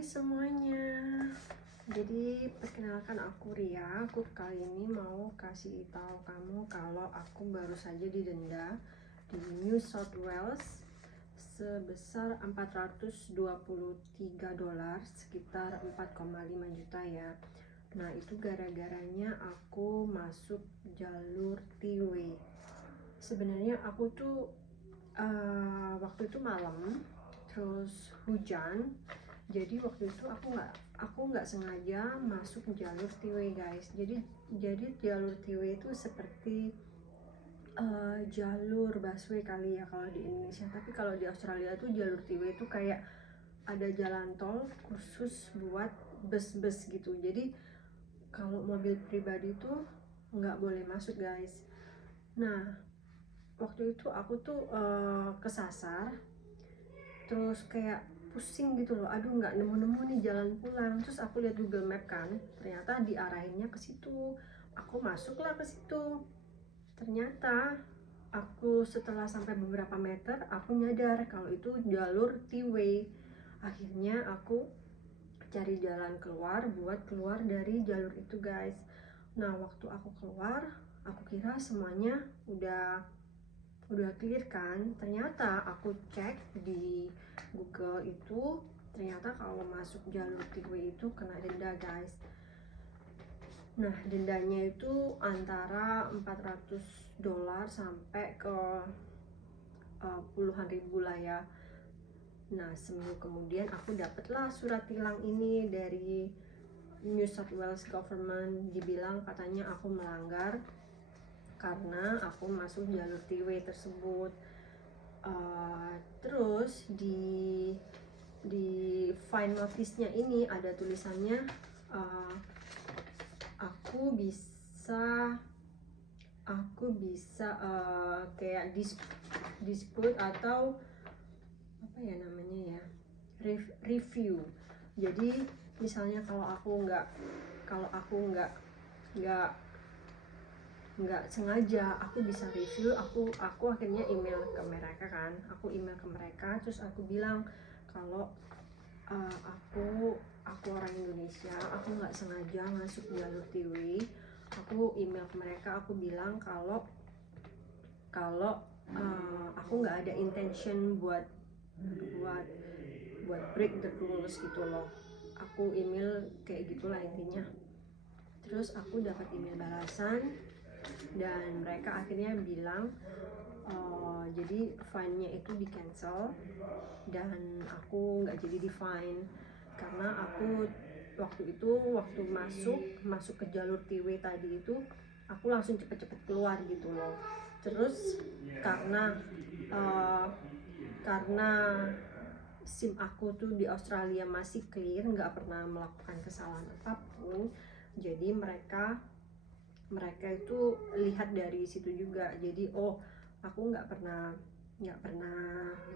Hai semuanya. Jadi perkenalkan aku Ria. Aku kali ini mau kasih tahu kamu kalau aku baru saja didenda di New South Wales sebesar $423, sekitar 4,5 juta ya. Nah, itu gara-garanya aku masuk jalur T-way. Sebenarnya aku tuh waktu itu malam, terus hujan. Jadi waktu itu aku nggak sengaja masuk jalur T-way guys. Jadi jalur T-way itu seperti jalur busway kali ya kalau di Indonesia. Tapi kalau di Australia tuh jalur T-way itu kayak ada jalan tol khusus buat bus-bus gitu. Jadi kalau mobil pribadi tuh nggak boleh masuk guys. Nah, waktu itu aku tuh kesasar, terus kayak pusing gitu loh, aduh nggak nemu-nemu nih jalan pulang. Terus aku lihat Google Map kan, ternyata diarahinnya ke situ. Aku masuklah ke situ. Ternyata aku setelah sampai beberapa meter, aku nyadar kalau itu jalur T-way. Akhirnya aku cari jalan keluar buat keluar dari jalur itu guys. Nah, waktu aku keluar, aku kira semuanya udah clear kan. Ternyata aku cek di Google itu, ternyata kalau masuk jalur T-way itu kena denda guys. Nah, dendanya itu antara $400 sampai ke puluhan ribu lah ya. Nah, seminggu kemudian aku dapatlah surat tilang ini dari New South Wales Government. Dibilang katanya aku melanggar karena aku masuk jalur T-way tersebut. Terus di fine notice-nya ini ada tulisannya aku bisa kayak dispute atau apa ya namanya ya, review. Jadi misalnya kalau aku nggak sengaja, aku bisa review. Aku akhirnya email ke mereka kan, terus aku bilang kalau aku orang Indonesia, aku nggak sengaja masuk jalur T-way. Aku email ke mereka, aku bilang kalau aku nggak ada intention buat break the rules gitu loh. Aku email kayak gitulah intinya. Terus aku dapat email balasan dan mereka akhirnya bilang jadi fine-nya itu di cancel dan aku nggak jadi di fine karena aku waktu masuk ke jalur T-way tadi itu aku langsung cepet-cepet keluar gitu loh. Terus karena SIM aku tuh di Australia masih clear, nggak pernah melakukan kesalahan apapun, jadi mereka itu lihat dari situ juga. Jadi aku nggak pernah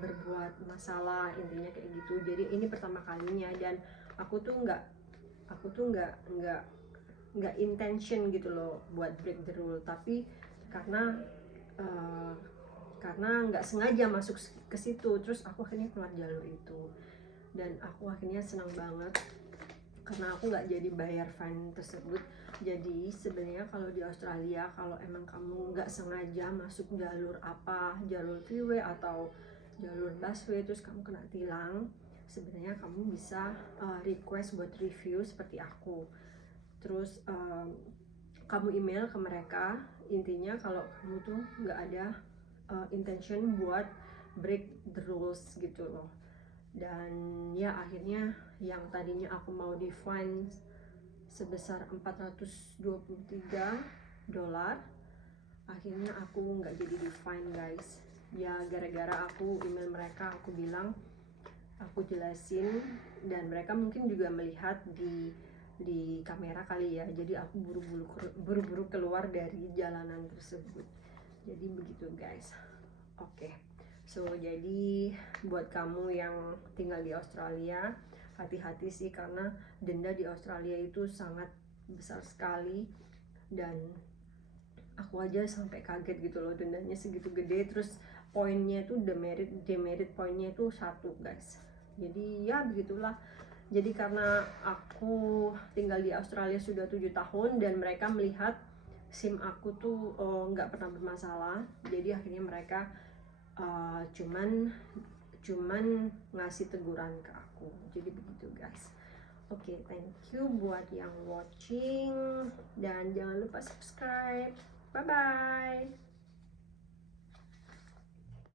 berbuat masalah, intinya kayak gitu. Jadi ini pertama kalinya dan aku tuh nggak intention gitu loh buat break the rule, tapi karena nggak sengaja masuk ke situ, terus aku akhirnya keluar jalur itu. Dan aku akhirnya senang banget karena aku nggak jadi bayar fine tersebut. Jadi sebenarnya kalau di Australia, kalau emang kamu nggak sengaja masuk jalur T-way atau jalur busway terus kamu kena tilang, sebenarnya kamu bisa request buat review seperti aku. Terus kamu email ke mereka, intinya kalau kamu tuh nggak ada intention buat break the rules gitu loh. Dan ya akhirnya yang tadinya aku mau di fine sebesar $423, akhirnya aku nggak jadi di fine guys. Ya gara-gara aku email mereka, aku bilang, aku jelasin, dan mereka mungkin juga melihat di kamera kali ya. Jadi aku buru-buru keluar dari jalanan tersebut. Jadi begitu guys. Oke. So jadi buat kamu yang tinggal di Australia, hati-hati sih karena denda di Australia itu sangat besar sekali. Dan aku aja sampai kaget gitu loh, dendanya segitu gede. Terus poinnya itu demerit poinnya itu 1 guys. Jadi ya begitulah. Jadi karena aku tinggal di Australia sudah 7 tahun dan mereka melihat SIM aku tuh nggak pernah bermasalah, jadi akhirnya mereka cuman ngasih teguran ke aku. Jadi begitu guys. Oke, thank you buat yang watching dan jangan lupa subscribe. Bye bye.